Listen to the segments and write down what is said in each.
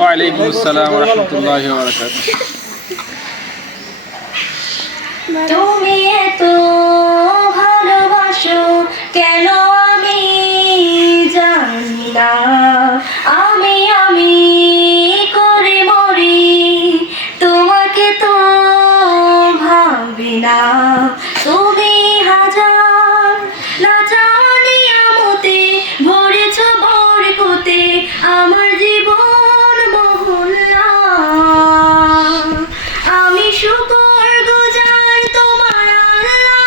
ওয়ালাইকুম আসসালাম ওয়া রাহমাতুল্লাহি ওয়া বারাকাতুহু। তুমি এত ভালোবাসো কেন আমি জানি না, আমি করে মরি তোমাকে তো ভাবি না। তুমি হাজার না জানি আমতে ভরেছ বরকতে আমার জীবন মহল্লা। আমি শুকর গুজার তোমার আল্লাহ,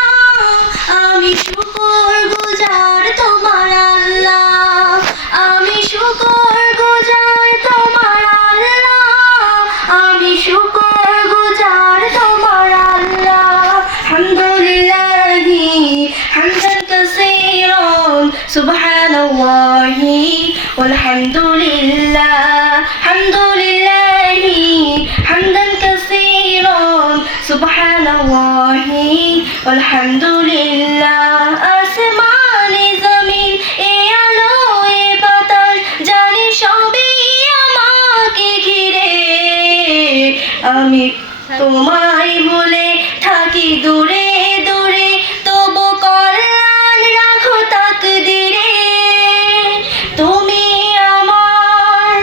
আমি শুকর গুজার তোমার আল্লাহ, আমি শুকর গুজার তোমার আল্লাহ, আমি শুকর গুজার তোমার আল্লাহ। হামদুলিল্লাহি হামদান কাসীরান সুবহানাল্লাহি ওয়ালহামদুলিল্লাহ, হামদুলিল্লাহি হামদান কাসীরান সুবহানাল্লাহি ওয়ালহামদুলিল্লাহ। আসমানে জমিন এ আলো এ বাতাস জানি সবই আমাকে ঘিরে, আমি তোমায় বলে থাকি দূরে দূরে তবু কল্যাণ রাখো তাকদিরে। তুমি আমার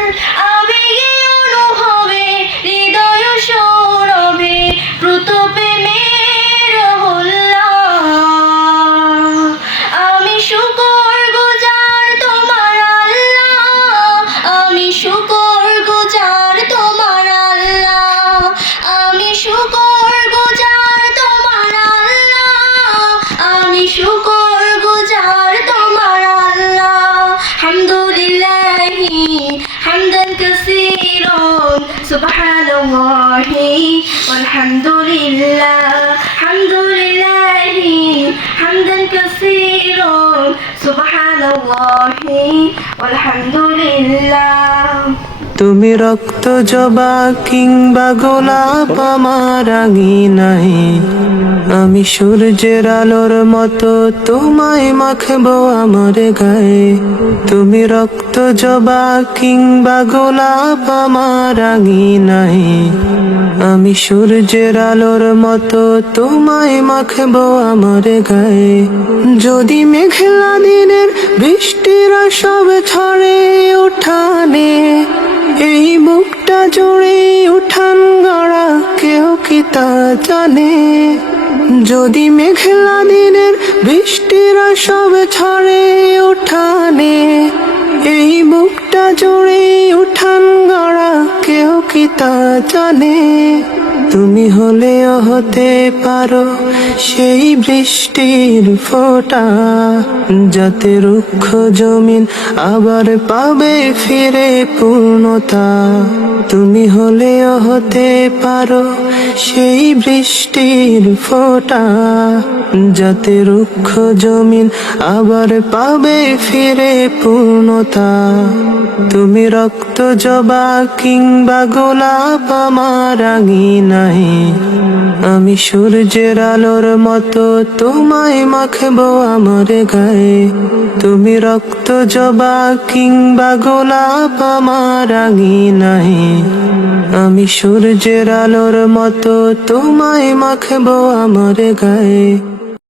আবেগে অনুভবে হৃদয় সৌরভে প্রত প্রেমের হল্লা। আমি শুকর গুজার তোমার আল্লাহ, আমি শুকর গুজার তোমার আল্লাহ, আমি শুকর গুজার তোমার আল্লাহ, আমি শুকর গুজার তোমার আল্লাহ। হামদুলিল্লাহি হামদান কাসীরান সুবহানাল্লাহি ওয়ালহামদুলিল্লাহ, হামদুলিল্লাহি হামদান কাসীরান সুবহানাল্লাহি ওয়ালহামদুলিল্লাহ। তুমি রক্ত জবা কিংবা গোলাপ আমার আঙিনায়, আমি সূর্যের আলোর মতো তোমায় মাখবো আমার গায়ে। তুমি রক্ত জবা কিংবা গোলাপ আমার আঙিনায়, আমি সূর্যের আলোর মতো তোমায় মাখবো আমার গায়ে। যদি মেঘলা দিনের বৃষ্টিরা সব ঝরে উঠানে, এই বুকটা জুড়ে উঠান গড়া কেউ কি তা জানে। যদি মেঘলা দিনের বৃষ্টিরা সব ঝরে উঠানে, এই বুকটা জুড়ে উঠান গড়া কেউ কি তা জানে। তুমি হলেও হতে পারো সেই বৃষ্টির ফোঁটা, যাতে রুক্ষ জমিন আবার পাবে ফিরে পূর্ণতা। তুমি হলেও হতে পারো সেই বৃষ্টির ফোঁটা, যাতে রুক্ষ জমিন আবার পাবে ফিরে পূর্ণতা। তুমি রক্ত জবা কিংবা গোলাপ আমার আঙিনায়, আমি সূর্যের আলোর মতো তোমায় মাখবো আমার গায়ে। তুমি রক্ত জবা কিংবা গোলাপ আমার আঙিনায়, আমি সূর্যের আলোর মতো তোমায় মাখবো আমার গায়ে।